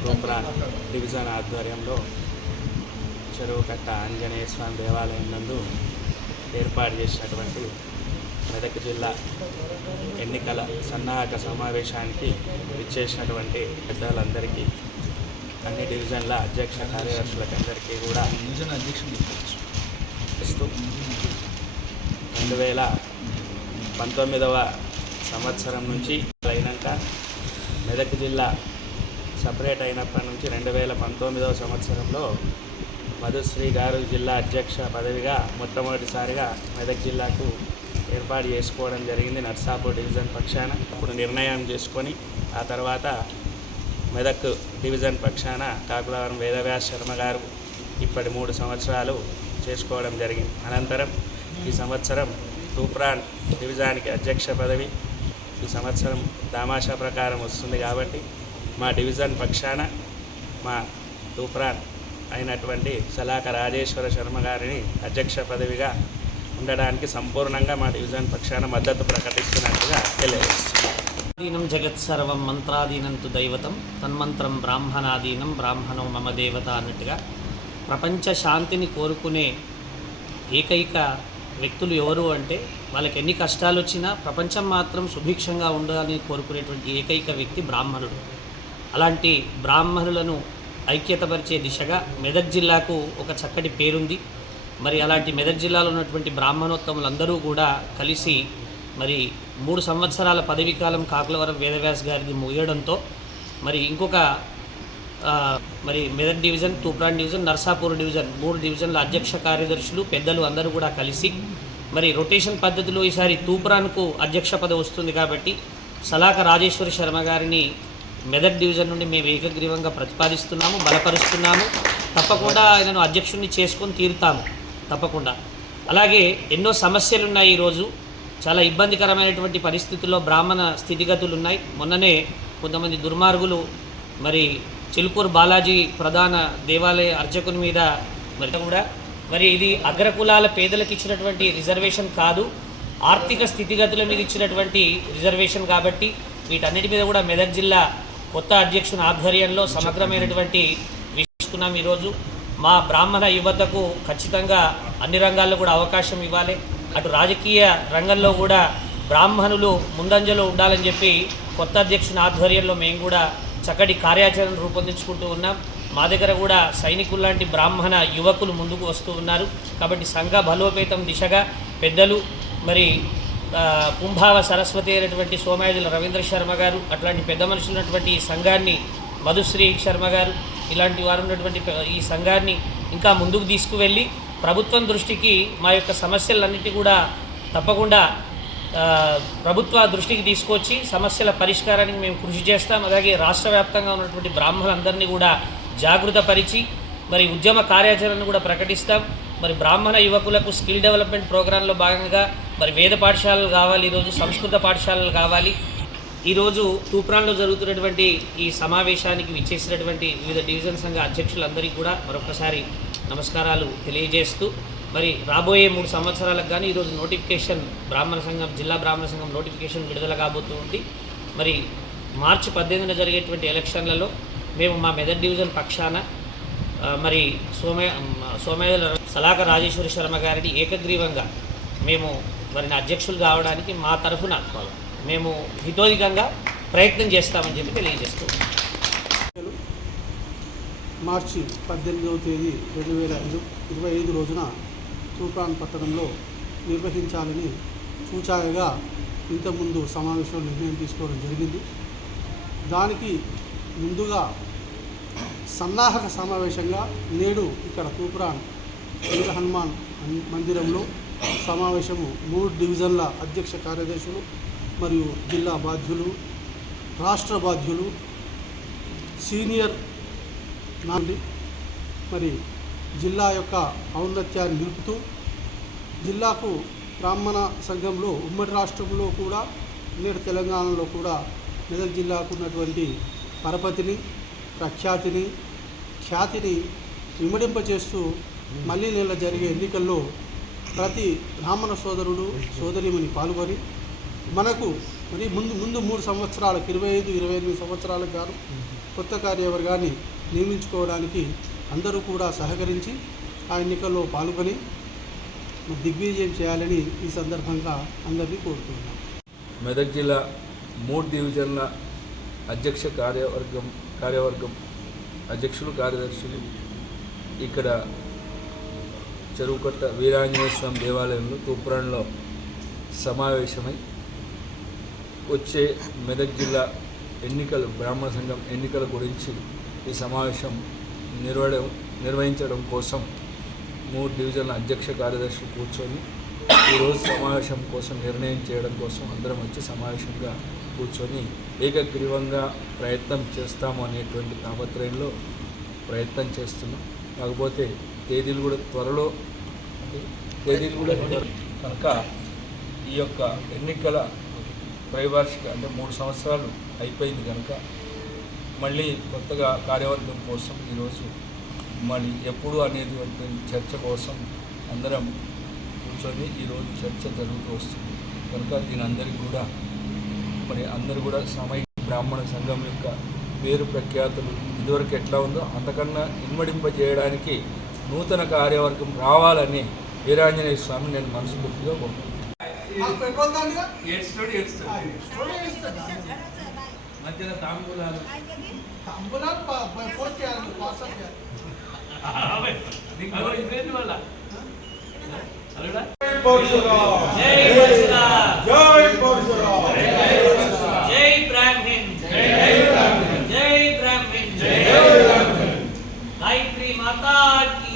తూప్రా division ఆధ్వర్యంలో చెరువు కట్ట ఆంజనేయ స్వామి దేవాలయం నందు ఏర్పాటు చేసినటువంటి మెదక్ జిల్లా ఎన్నికల సన్నాహక సమావేశానికి విచ్చేసినటువంటి పెద్దలందరికీ అన్ని డివిజన్ల అధ్యక్ష కార్యదర్శులకందరికీ కూడా అధ్యక్షుడు ఇస్తూ రెండు వేల పంతొమ్మిదవ సంవత్సరం నుంచి అయినాక మెదక్ జిల్లా సపరేట్ అయినప్పటి నుంచి రెండు వేల పంతొమ్మిదవ సంవత్సరంలో మధుశ్రీ గారు జిల్లా అధ్యక్ష పదవిగా మొట్టమొదటిసారిగా మెదక్ జిల్లాకు ఏర్పాటు చేసుకోవడం జరిగింది నర్సాపూర్ డివిజన్ పక్షాన. అప్పుడు నిర్ణయం చేసుకొని ఆ తర్వాత మెదక్ డివిజన్ పక్షాన కాకులవరం వేదవ్యాస్ శర్మ గారు ఇప్పటి మూడు సంవత్సరాలు చేసుకోవడం జరిగింది. అనంతరం ఈ సంవత్సరం తూప్రాన్ డివిజానికి అధ్యక్ష పదవి ఈ సంవత్సరం దామాషా ప్రకారం వస్తుంది కాబట్టి మా డివిజన్ పక్షాన మా తూప్రాన్ అయినటువంటి సలాక రాజేశ్వర శర్మ గారిని అధ్యక్ష పదవిగా ఉండడానికి సంపూర్ణంగా మా డివిజన్ పక్షాన మద్దతు ప్రకటిస్తున్నట్టుగా తెలియజేస్తున్నాం జగత్ సర్వం మంత్రాధీనంతు దైవతం తన్మంత్రం బ్రాహ్మణాధీనం బ్రాహ్మణో మమ దేవత అన్నట్టుగా ప్రపంచ శాంతిని కోరుకునే ఏకైక వ్యక్తులు ఎవరు అంటే వాళ్ళకి ఎన్ని కష్టాలు వచ్చినా ప్రపంచం మాత్రం సుభిక్షంగా ఉండాలని కోరుకునేటువంటి ఏకైక వ్యక్తి బ్రాహ్మణుడు. అలాంటి బ్రాహ్మణులను ఐక్యతపరిచే దిశగా మెదక్ జిల్లాకు ఒక చక్కటి పేరుంది. మరి అలాంటి మెదక్ జిల్లాలో ఉన్నటువంటి బ్రాహ్మణోత్తములందరూ కూడా కలిసి మరి మూడు సంవత్సరాల పదవీ కాలం కాకులవరం వేదవ్యాస్ గారిది ముగియడంతో మరి ఇంకొక మరి Medak division Toopran division Narsapur division మూడు డివిజన్ల అధ్యక్ష కార్యదర్శులు పెద్దలు అందరూ కూడా కలిసి మరి రొటేషన్ పద్ధతిలో ఈసారి తూప్రాన్కు అధ్యక్ష పదవి వస్తుంది కాబట్టి సలాక రాజేశ్వరి శర్మ గారిని మెదక్ డివిజన్ నుండి మేము ఏకగ్రీవంగా ప్రతిపాదిస్తున్నాము బలపరుస్తున్నాము. తప్పకుండా ఆయనను అధ్యక్షుడిని చేసుకొని తీరుతాము తప్పకుండా. అలాగే ఎన్నో సమస్యలు ఉన్నాయి ఈరోజు. చాలా ఇబ్బందికరమైనటువంటి పరిస్థితుల్లో బ్రాహ్మణ స్థితిగతులు ఉన్నాయి మొన్ననే కొంతమంది దుర్మార్గులు మరి చిలుకూరు బాలాజీ ప్రధాన దేవాలయ అర్చకుని మీద మరి కూడా మరి ఇది అగ్రకులాల పేదలకు ఇచ్చినటువంటి రిజర్వేషన్ కాదు ఆర్థిక స్థితిగతుల మీద ఇచ్చినటువంటి రిజర్వేషన్ కాబట్టి వీటన్నిటి మీద కూడా మెదక్ జిల్లా కొత్త అధ్యక్షుని ఆధ్వర్యంలో సమగ్రమైనటువంటి తీసుకున్నాం ఈరోజు. మా బ్రాహ్మణ యువతకు ఖచ్చితంగా అన్ని రంగాల్లో కూడా అవకాశం ఇవ్వాలి. అటు రాజకీయ రంగంలో కూడా బ్రాహ్మణులు ముందంజలో ఉండాలని చెప్పి కొత్త అధ్యక్షుని ఆధ్వర్యంలో మేము కూడా చక్కటి కార్యాచరణ రూపొందించుకుంటూ ఉన్నాం. మా దగ్గర కూడా సైనికులు లాంటి బ్రాహ్మణ యువకులు ముందుకు వస్తూ ఉన్నారు. కాబట్టి సంఘ బలోపేతం దిశగా పెద్దలు మరి కుంభావ సరస్వతి అయినటువంటి సోమాయుధుల రవీంద్ర శర్మ గారు అట్లాంటి పెద్ద మనుషులు ఉన్నటువంటి ఈ సంఘాన్ని మధుశ్రీ శర్మ గారు ఇలాంటి వారు ఉన్నటువంటి ఈ సంఘాన్ని ఇంకా ముందుకు తీసుకువెళ్ళి ప్రభుత్వం దృష్టికి మా యొక్క సమస్యలన్నిటి కూడా తప్పకుండా ప్రభుత్వ దృష్టికి తీసుకొచ్చి సమస్యల పరిష్కారానికి మేము కృషి చేస్తాం. అలాగే రాష్ట్ర వ్యాప్తంగా ఉన్నటువంటి బ్రాహ్మణులందరినీ కూడా జాగృతపరిచి మరి ఉద్యమ కార్యాచరణను కూడా ప్రకటిస్తాం. మరి బ్రాహ్మణ యువకులకు స్కిల్ డెవలప్మెంట్ ప్రోగ్రాంలో భాగంగా మరి వేద పాఠశాలలు కావాలి ఈరోజు సంస్కృత పాఠశాలలు కావాలి. ఈరోజు తూప్రాన్లో జరుగుతున్నటువంటి ఈ సమావేశానికి విచ్చేసినటువంటి వివిధ డివిజన్ సంఘ అధ్యక్షులందరికీ కూడా మరొకసారి నమస్కారాలు తెలియజేస్తూ మరి రాబోయే మూడు సంవత్సరాలకు కానీ ఈరోజు నోటిఫికేషన్ బ్రాహ్మణ సంఘం జిల్లా బ్రాహ్మణ సంఘం నోటిఫికేషన్ విడుదల కాబోతూ ఉంది మరి మార్చి పద్దెనిమిదిన జరిగేటువంటి ఎలక్షన్లలో మేము మా మెదక్ డివిజన్ పక్షాన మరి సోమే సోమేల సలాక రాజేశ్వరి శర్మ గారిని ఏకగ్రీవంగా మేము వారిని అధ్యక్షులు కావడానికి మా తరఫున మేము హితోధికంగా ప్రయత్నం చేస్తామని చెప్పి తెలియజేస్తూ మార్చి పద్దెనిమిదవ తేదీ రెండు వేల ఐదు ఇరవై ఐదు రోజున తూప్రాన్ పట్టణంలో నిర్వహించాలని సూచాయగా ఇంతకుముందు సమావేశంలో నిర్ణయం తీసుకోవడం జరిగింది. దానికి ముందుగా సన్నాహక సమావేశంగా నేడు ఇక్కడ తూప్రాన్ వీర హనుమాన్ మందిరంలో సమావేశము మూడు డివిజన్ల అధ్యక్ష కార్యదర్శులు మరియు జిల్లా బాధ్యులు రాష్ట్ర బాధ్యులు సీనియర్ నాంది మరి జిల్లా యొక్క ఔన్నత్యాన్ని నిలుపుతూ జిల్లాకు బ్రాహ్మణ సంఘంలో ఉమ్మడి రాష్ట్రంలో కూడా నేడు తెలంగాణలో కూడా మెదక్ జిల్లాకు ఉన్నటువంటి పరపతిని ప్రఖ్యాతిని ఖ్యాతిని ఇమ్మడింపచేస్తూ మళ్ళీ నెల జరిగే ఎన్నికల్లో ప్రతి బ్రాహ్మణ సోదరుడు సోదరిమని పాల్గొని మనకు మరి ముందు ముందు మూడు సంవత్సరాలకు ఇరవై ఐదు ఇరవై ఎనిమిది సంవత్సరాలకు గాను కొత్త కార్యవర్గాన్ని నియమించుకోవడానికి అందరూ కూడా సహకరించి ఆ ఎన్నికల్లో పాల్గొని దిగ్విజయం చేయాలని ఈ సందర్భంగా అందరినీ కోరుతున్నాను మెదక్ జిల్లా మూడు డివిజన్ల అధ్యక్ష కార్యవర్గం కార్యవర్గం అధ్యక్షులు కార్యదర్శులు ఇక్కడ చెరువుకట్ట వీరాంజనేయ స్వామి దేవాలయంలో తూప్రాన్లో సమావేశమై వచ్చే మెదక్ జిల్లా ఎన్నికలు బ్రాహ్మణ సంఘం ఎన్నికల గురించి ఈ సమావేశం నిర్వహణ నిర్వహించడం కోసం మూడు డివిజన్ల అధ్యక్ష కార్యదర్శులు కూర్చొని ఈరోజు సమావేశం కోసం నిర్ణయం చేయడం కోసం అందరం వచ్చి సమావేశంగా కూర్చొని ఏకగ్రీవంగా ప్రయత్నం చేస్తాము అనేటువంటి తాపత్రయంలో ప్రయత్నం చేస్తున్నాం. కాకపోతే తేదీలు కూడా త్వరలో తేదీలు కూడా కనుక ఈ యొక్క ఎన్నికల త్రైవార్షిక అంటే మూడు సంవత్సరాలు అయిపోయింది కనుక మళ్ళీ కొత్తగా కార్యవర్గం కోసం ఈరోజు మళ్ళీ ఎప్పుడు అనేది చర్చ కోసం అందరం కూర్చొని ఈరోజు చర్చ జరుగుతూ వస్తుంది. కనుక దీని అందరికీ కూడా మరి అందరూ కూడా సామాజిక బ్రాహ్మణ సంఘం యొక్క పేరు ప్రఖ్యాతులు ఇదివరకు ఎట్లా ఉందో అంతకన్నా ఇన్వడింపజేయడానికి నూతన కార్యవర్గం రావాలని వీరాంజనేయ స్వామి నేను మనస్ఫూర్తిగా మధ్యలో తాంబూలాలు. నీకు ఇదేంటి వల్ల అల్లుడా జై పరశురామ్ జై బ్రాహ్మణ్. జై బ్రాహ్మణ్. గాయత్రి మాతా की